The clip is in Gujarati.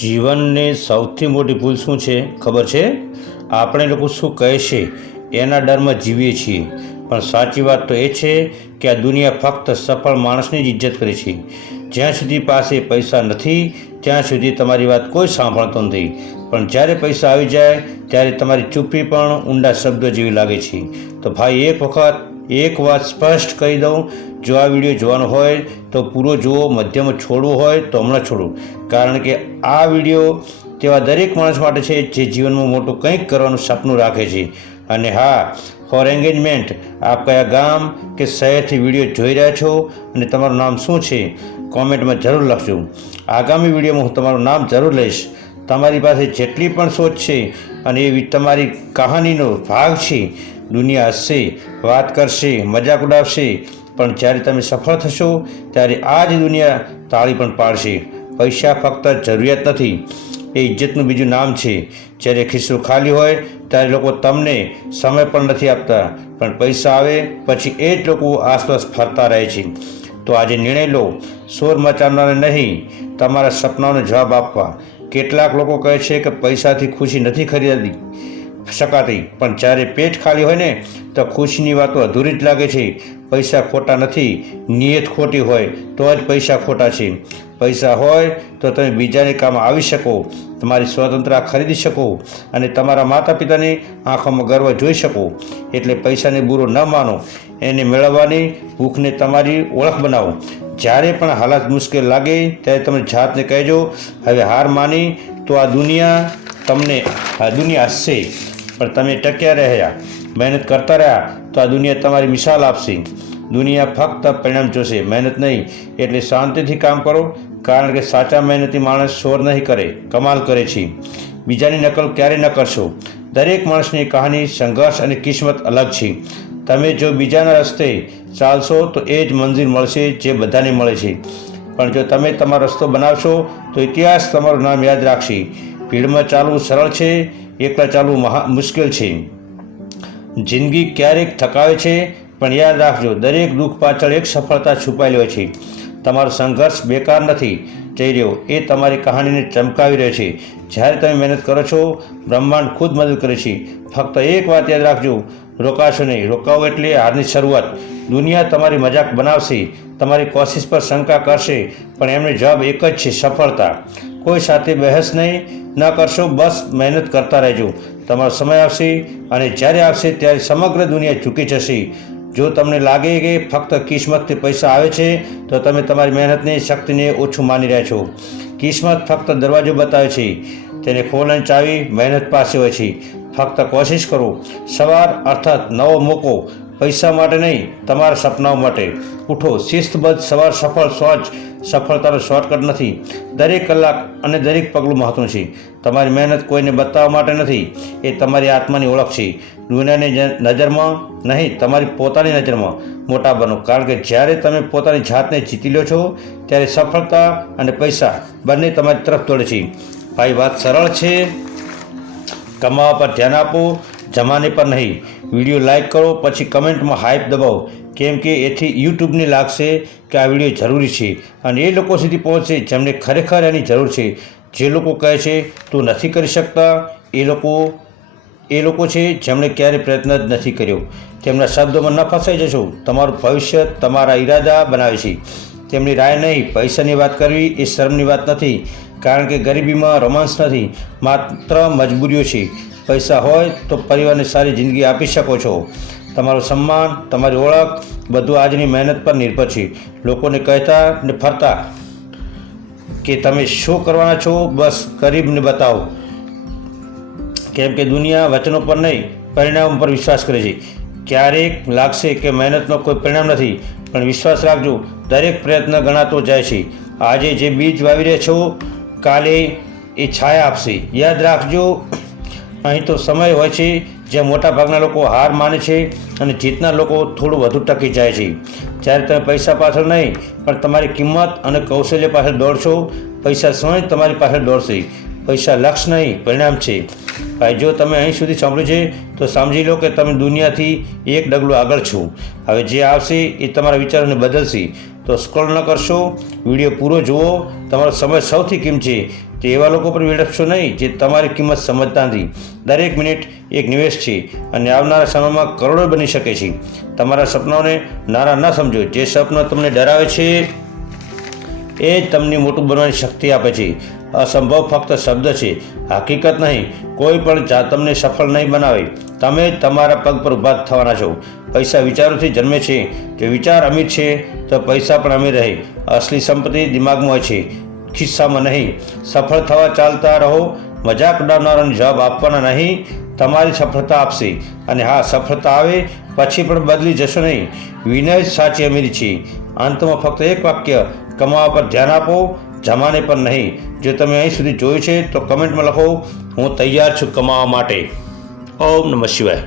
જીવનની સૌથી મોટી ભૂલ શું છે? ખબર છે? આપણે લોકો શું કહે છે? એના ડરમાં જીવીએ છીએ. પણ સાચી વાત તો એ છે કે આ દુનિયા ફક્ત સફળ માણસની જ ઇજ્જત કરે છે. જ્યાં સુધી પાસે પૈસા નથી, ત્યાં સુધી તમારી વાત કોઈ સાંભળતો નથી. પણ જ્યારે પૈસા આવી જાય, ત્યારે તમારી ચૂપી પણ ઊંડા શબ્દો જેવી લાગે છે. તો ભાઈ, એક વખત એક વાત સ્પષ્ટ કહી દઉં, જો આ વીડિયો જોવાનો હોય તો પૂરો જુઓ, મધ્યમાં છોડવું હોય તો હમણાં છોડવું કારણ કે આ વીડિયો તેવા દરેક માણસ માટે છે જે જીવનમાં મોટું કંઈક કરવાનું સપનું રાખે છે. અને હા ફોર એન્ગેજમેન્ટ આપ કયા ગામ કે શહેરથી વીડિયો જોઈ રહ્યા છો અને તમારું નામ શું છે, કોમેન્ટમાં જરૂર લખજો. આગામી વિડીયોમાં હું તમારું નામ જરૂર લઈશ. તમારી પાસે જેટલી પણ સોચ છે અને એ તમારી કહાનીનો ભાગ છે દુનિયા હસશે, વાત કરશે, મજાક ઉડાવશે, પણ જ્યારે તમે સફળ થશો, ત્યારે આ જ દુનિયા તાળી પણ પાડશે. પૈસા ફક્ત જરૂરિયાત નથી, એ ઇજ્જતનું બીજું નામ છે. જ્યારે ખિસ્સું ખાલી હોય, ત્યારે લોકો તમને સમય પણ નથી આપતા. પણ પૈસા આવે, પછી એ જ લોકો આસપાસ ફરતા રહે છે. તો આજે નિર્ણય લો, શોર મચાવનારે નહીં, તમારા સપનાઓને જવાબ આપવા. કેટલાક લોકો કહે છે કે પૈસાથી ખુશી નથી ખરીદી શકાતી પણ જ્યારે પેટ ખાલી હોય ને, તો ખુશીની વાતો અધૂરી જ લાગે છે. પૈસા ખોટા નથી. નિયત ખોટી હોય, તો જ પૈસા ખોટા છે. પૈસા હોય, તો તમે બીજાને કામ આવી શકો. તમારી સ્વતંત્રતા ખરીદી શકો. અને તમારા માતા પિતાની આંખોમાં ગર્વ જોઈ શકો. એટલે પૈસાને બુરો ન માનો. એને મેળવવાની ભૂખને તમારી ઓળખ બનાવો. જ્યારે પણ હાલાત મુશ્કેલ લાગે, ત્યારે તમે જાતને કહેજો, હવે હાર માની, તો આ દુનિયા તમને, આ દુનિયા હસશે. પણ તમે ટક્યા રહ્યા, મહેનત કરતા રહ્યા, તો આ દુનિયા તમારી મિસાલ આપશે. દુનિયા ફક્ત પરિણામ જોશે. મહેનત નહીં, એટલે શાંતિથી કામ કરો, કારણ કે સાચા મહેનતી માણસ શોર નહીં કરે, કમાલ કરે છે. બીજાની નકલ ક્યારે ન કરશો. દરેક માણસની કહાની, સંઘર્ષ અને કિસ્મત અલગ છે. તમે જો બીજાના રસ્તે ચાલશો, તો એ જ મંજિલ મળશે જે બધાને મળે છે. પણ જો તમે તમારો રસ્તો બનાવશો, તો ઇતિહાસ તમારું નામ યાદ રાખશે. ભીડમાં ચાલવું સરળ છે, એકલા ચાલવું મહા મુશ્કેલ છે. જિંદગી ક્યારેક થકાવે છે, પણ યાદ રાખજો, દરેક દુઃખ પાછળ એક સફળતા છુપાયેલી હોય છે. તમારો સંઘર્ષ બેકાર નથી, જઈ રહ્યો, એ તમારી કહાણીને ચમકાવી રહ્યો છે. જ્યારે તમે મહેનત કરો છો, બ્રહ્માંડ ખુદ મદદ કરે છે. ફક્ત એક વાત યાદ રાખજો, રોકાશો નહીં, રોકાવો એટલે હારની શરૂઆત. દુનિયા તમારી મજાક બનાવશે, તમારી કોશિશ પર શંકા કરશે, પણ એમને જવાબ એક જ છે, સફળતા. કોઈ સાથે બહેસ નહીં, ન કરશો, બસ મહેનત કરતા રહેજો. તમારો સમય આવશે અને જ્યારે આવશે ત્યારે સમગ્ર દુનિયા ઝૂકી જશે. જો તમને લાગે કે ફક્ત કિસ્મતથી પૈસા આવે છે, તો તમે તમારી મહેનતની, શક્તિને ઓછું માની રહ્યા છો. કિસ્મત ફક્ત દરવાજો બતાવે છે. તેને ખોલવાની ચાવી મહેનત પાસે હોય છે. ફક્ત કોશિશ કરો. સવાર અર્થાત નવો મોકો. પૈસા માટે નહીં, તમારા સપનાઓ માટે. ઉઠો, શિસ્તબદ્ધ, સવાર સફળ સોચ સફળતાનો શોર્ટકટ નથી. દરેક કલાક અને દરેક પગલું મહત્વનું છે. તમારી મહેનત કોઈને બતાવવા માટે નથી. એ તમારી આત્માની ઓળખ છે. દુનિયાની નજરમાં નહીં, તમારી પોતાની નજરમાં મોટા બનો. કારણ કે જ્યારે તમે પોતાની જાતને જીતી લો છો, ત્યારે સફળતા અને પૈસા બંને તમારી તરફ દોડે છે. ભાઈ, વાત સરળ છે. કમાવા પર ધ્યાન આપો. જમાને પર નહીં. વીડિયો લાઇક કરો, પછી કમેન્ટમાં હાઇપ દબાવો. કેમ કે એથી યુટ્યુબને લાગશે કે આ વીડિયો જરૂરી છે અને એ લોકો સુધી પહોંચશે જેમને ખરેખર એની જરૂર છે. જે લોકો કહે છે, તું નથી કરી શકતા એ લોકો એ લોકો છે જેમણે ક્યારેય પ્રયત્ન જ નથી કર્યો. તેમના શબ્દોમાં ન ફસાઈ જશો. તમારું ભવિષ્ય તમારા ઈરાદા બનાવે છે. તેમની રાય નહીં, પૈસાની વાત કરવી એ શરમની વાત નથી. કારણ કે ગરીબીમાં રોમાન્સ નથી. માત્ર મજબૂરીઓ છે. પૈસા હોય તો પરિવારને સારી જિંદગી આપી શકો છો. તમારું સન્માન, તમારી ઓળખ બધું આજની મહેનત પર નિર્ભર છે. લોકોને કહેતા ને ફરતા કે તમે શું કરવાના છો, બસ ગરીબને બતાવો. કેમ કે દુનિયા વચનો પર નહીં, પરિણામ પર વિશ્વાસ કરે છે. ક્યારેક લાગશે કે મહેનતનો કોઈ પરિણામ નથી, પણ વિશ્વાસ રાખજો, દરેક પ્રયત્ન ગણાતો જાય છે. આજે જે બીજ વાવી રહ્યા છો, કાલે એ છાયા આપશે. યાદ રાખજો અહીં તો સમય હોય છે જ્યાં મોટાભાગના લોકો હાર માને છે અને જીતના લોકો થોડું વધુ ટકી જાય છે. જ્યારે તમે પૈસા પાછળ નહીં, પણ તમારી કિંમત અને કૌશલ્ય પાછળ દોડશો, પૈસા સ્વયં તમારી પાછળ દોડશે. પૈસા લક્ષ નહીં, પરિણામ છે. ભાઈ, જો તમે અહીં સુધી સાંભળ્યું છે, તો સમજી લો કે તમે દુનિયાથી એક ડગલું આગળ છો. હવે જે આવશે એ તમારા વિચારોને બદલશે. તો સ્ક્રોલ ન કરશો, વીડિયો પૂરો જુઓ. તમારો સમય સૌથી કિંમતી તો એવા લોકો પર વેડપશો નહીં, જે તમારી કિંમત સમજતા નથી. દરેક મિનિટ એક નિવેશ છે અને આવનારા સમયમાં કરોડો બની શકે છે. તમારા સપનાઓને નાના ન સમજો. જે સપનો તમને ડરાવે છે, એ તમને મોટું બનવાની શક્તિ આપે છે. અસંભવ ફક્ત શબ્દ છે. હકીકત નહીં. કોઈ પણ જાત તમને સફળ નહીં બનાવે. તમે તમારા પગ પર ઊભા થવાના છો. પૈસા વિચારોથી જન્મે છે. જો વિચાર અમીર છે, તો પૈસા પણ અમીર રહે. અસલી સંપત્તિ દિમાગમાં હોય છે. ખિસ્સામાં નહીં. સફળ થવા ચાલતા રહો. મજાક ઉડાવનારાને જવાબ આપવાના નહીં. તમારી સફળતા આપશે. અને હા, સફળતા આવે, પછી પણ બદલી જશો નહીં. વિનય સાચી અમીરી છે. અંતમાં ફક્ત એક વાક્ય કમાવા પર ધ્યાન આપો. જમાને પર નહીં. જો તમે અહીં સુધી જોયું છે, તો કમેન્ટમાં લખો, હું તૈયાર છું કમાવા માટે. ઓમ નમઃ શિવાય.